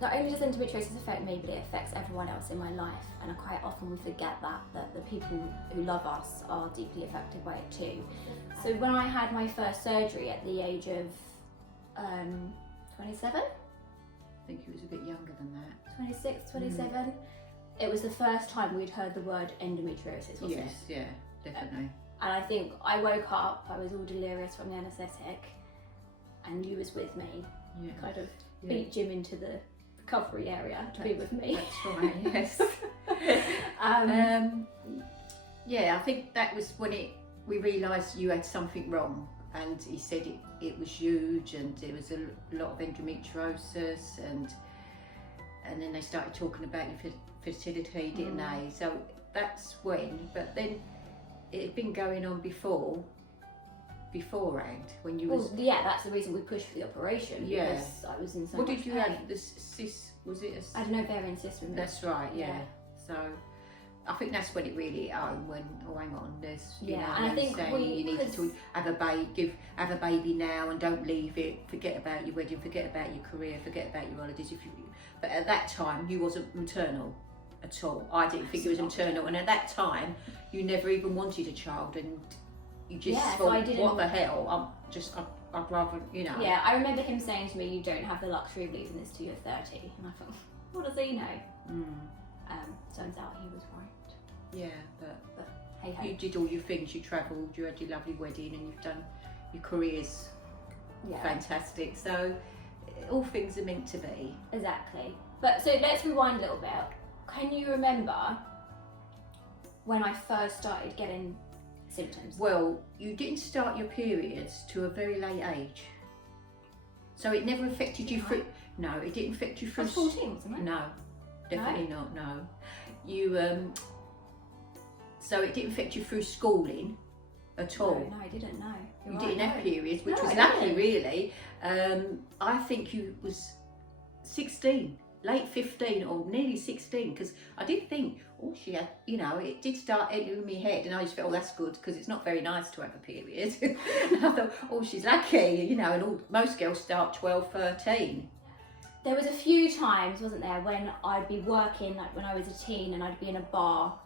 not only does endometriosis affect me, but it affects everyone else in my life, and quite often we forget that the people who love us are deeply affected by it too. So when I had my first surgery at the age of 27? I think he was a bit younger than that. 26, 27. It was the first time we'd heard the word endometriosis, wasn't it? Yes, yeah, definitely. And I think I woke up, I was all delirious from the anaesthetic, and you was with me, kind of beat Jim into the recovery area to be with me. That's right, yes. Yeah, I think that was when we realised you had something wrong, and he said it was huge, and there was a lot of endometriosis, and then they started talking about your fertility, didn't they? So that's when, but then it had been going on beforehand, when you was... Well, yeah, that's the reason we pushed for the operation, because I was in so much What did you pain. have? The cyst, was it I had an ovarian cyst removed. That's right, yeah. So I think that's when it really hit home, when, oh hang on, there's, you know, and I think you need to have a baby now, and don't leave it, forget about your wedding, forget about your career, forget about your holidays. But at that time you wasn't maternal at all. I didn't think you was maternal, and at that time you never even wanted a child, and you just thought, what the hell, I'd rather, you know. Yeah, I remember him saying to me, you don't have the luxury of leaving this till you're 30, and I thought, what does he know? Turns out he was right. Yeah, but hey ho. You did all your things, you travelled, you had your lovely wedding, and you've done your careers fantastic. So all things are meant to be. Exactly. But so let's rewind a little bit. Can you remember when I first started getting symptoms? Well, you didn't start your periods to a very late age. So it never affected you through... No, it didn't affect you through... I was 14, wasn't it? No, definitely not, no. You, so it didn't affect you through schooling at all? No, I didn't know. You didn't have periods, which was lucky, really. I think you was 16, late 15 or nearly 16, because I did think, oh, she had, you know, it did start entering my head, and I just felt, oh, that's good, because it's not very nice to have a period. And I thought, oh, she's lucky, you know, and most girls start 12, 13. There was a few times, wasn't there, when I'd be working, like when I was a teen, and I'd be in a bar.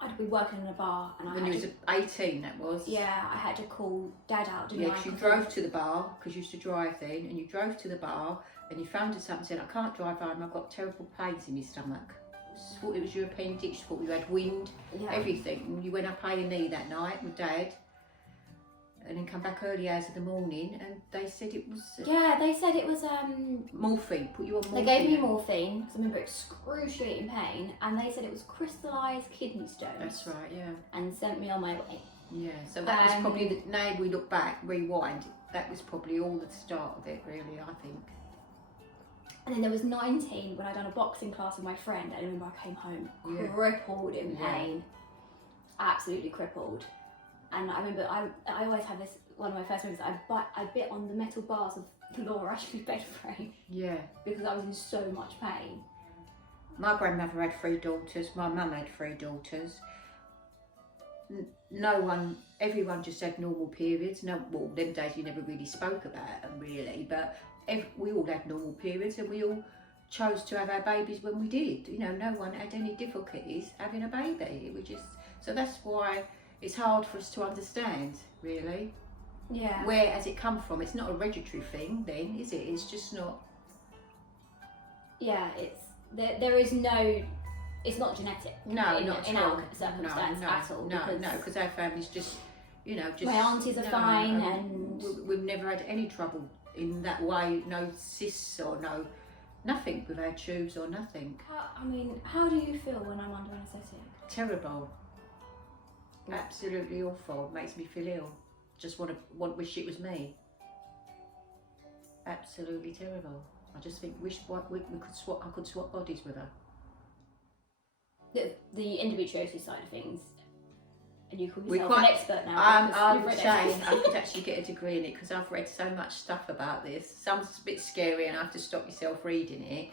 I'd be working in a bar, and when you was 18, that was. Yeah, I had to call Dad out, didn't I? Yeah, because you drove to the bar, because you used to drive then, and you drove to the bar, and you phoned us up and said, I can't drive home, I've got terrible pains in my stomach. Thought it was your appendix, thought you had wind, everything. And you went up A&E that night with Dad, and then come back early hours of the morning, and they said it was... they said it was... morphine, put you on morphine. They gave me morphine, because I remember excruciating pain, and they said it was crystallised kidney stones. That's right, yeah. And sent me on my way. Yeah, so that was probably, now we look back, rewind, that was probably all the start of it, really, I think. And then there was 19 when I'd done a boxing class with my friend, and I remember I came home crippled in pain, absolutely crippled. And I remember I always have this, one of my first memories, I bit on the metal bars of the floor under my bed frame. Yeah. Because I was in so much pain. My grandmother had 3 daughters, my mum had 3 daughters. Everyone just had normal periods. No, well, them days you never really spoke about them really, but we all had normal periods, and we all chose to have our babies when we did. You know, no one had any difficulties having a baby. It was just, so that's why it's hard for us to understand, really. Yeah. Where has it come from? It's not a hereditary thing then, is it? It's just not... Yeah, there is no... It's not genetic. No, in not in at all. our circumstance at all. No, because our family's just, you know, just... My aunties are fine, and... We've never had any trouble in that way, no cysts or nothing with our tubes or nothing. How do you feel when I'm under anaesthetic? Terrible. Absolutely awful. Makes me feel ill. Just wish it was me. Absolutely terrible. I just think we could swap. I could swap bodies with her. The endometriosis side of things, and you call yourself an expert now. I'm saying I could actually get a degree in it, because I've read so much stuff about this. Some's a bit scary, and I have to stop yourself reading it.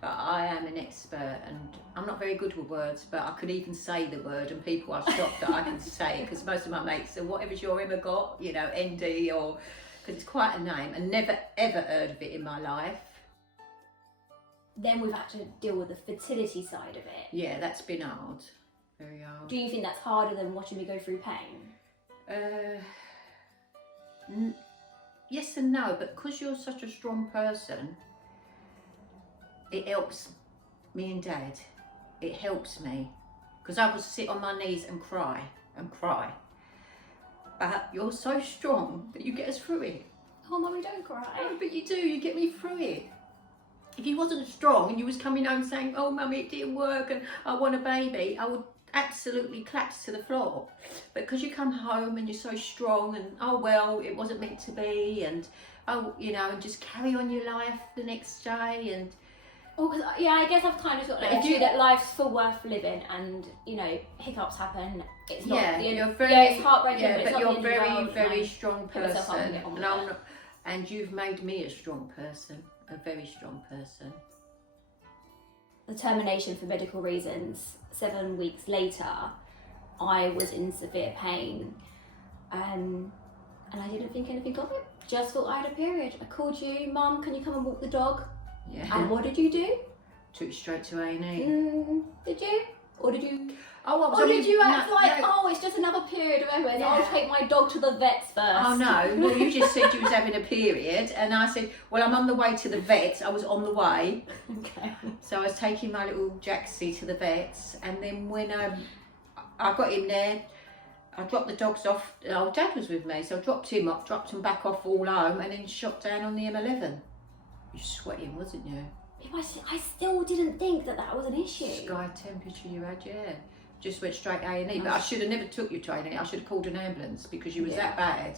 But I am an expert, and I'm not very good with words, but I can even say the word, and people are shocked that I can say it, because most of my mates say, whatever's your Emma got, you know, ND, or, because it's quite a name, and never ever heard of it in my life. then we've had to deal with the fertility side of it. Yeah, that's been hard, very hard. Do you think that's harder than watching me go through pain? Yes and no, but because you're such a strong person, it helps me and Dad. It helps me, because I will sit on my knees and cry and cry. But you're so strong that you get us through it. Oh, Mummy, don't cry. No, but you do, you get me through it. If you wasn't strong and you was coming home saying, oh Mummy, it didn't work and I want a baby, I would absolutely collapse to the floor. But because you come home and you're so strong and, oh well, it wasn't meant to be, and oh, you know, and just carry on your life the next day. And oh, cause, yeah, I guess I've kind of got like, that life's full worth living, and you know, hiccups happen. It's not. yeah, you're very, it's heartbreaking. yeah, but it's but not you're the end of the world, very and I strong pick myself up and person, get on with and I'm it. not, and you've made me a strong person, a very strong person. The termination for medical reasons, 7 weeks later, I was in severe pain, and I didn't think anything of it. Just thought I had a period. I called you, Mum, can you come and walk the dog? Yeah. And what did you do? Took you straight to A&E. Did you? Or did you? Oh, I was Or only, did you act no, like, no. oh, it's just another period, whatever, Yeah. I'll take my dog to the vets first? Oh no, well you just said you was having a period, and I said, well, I'm on the way to the vets. I was on the way. Okay. So I was taking my little Jaxie to the vets, and then when I got him there, I dropped the dogs off. Oh, Dad was with me, so I dropped him off, dropped him back off all home, and then shot down on the M11. You were sweating, wasn't you? I still didn't think that was an issue. Sky temperature you had, yeah. Just went straight A&E, but I should have never took you to A&E. I should have called an ambulance because you was that bad.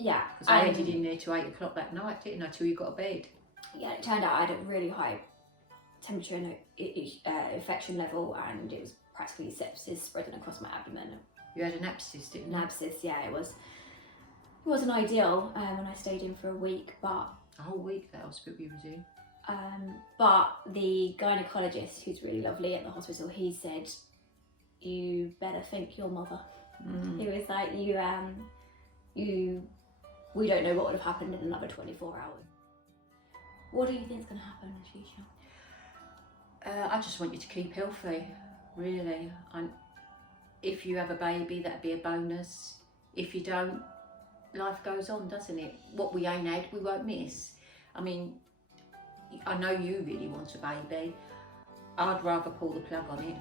Yeah. Because I headed in there to 8 o'clock that night, didn't I, till you got to bed. Yeah, it turned out I had a really high temperature and infection level, and it was practically sepsis spreading across my abdomen. You had an abscess, didn't you? An abscess, yeah, it wasn't ideal when I stayed in for a week, but A whole week that hospital you was in. but the gynecologist, who's really lovely at the hospital, he said, you better thank your mother. He was like, we don't know what would have happened in another 24 hours. What do you think's going to happen in the future? I just want you to keep healthy, really. If you have a baby, that'd be a bonus. If you don't, life goes on, doesn't it? What we ain't had, we won't miss. I mean, I know you really want a baby. I'd rather pull the plug on it.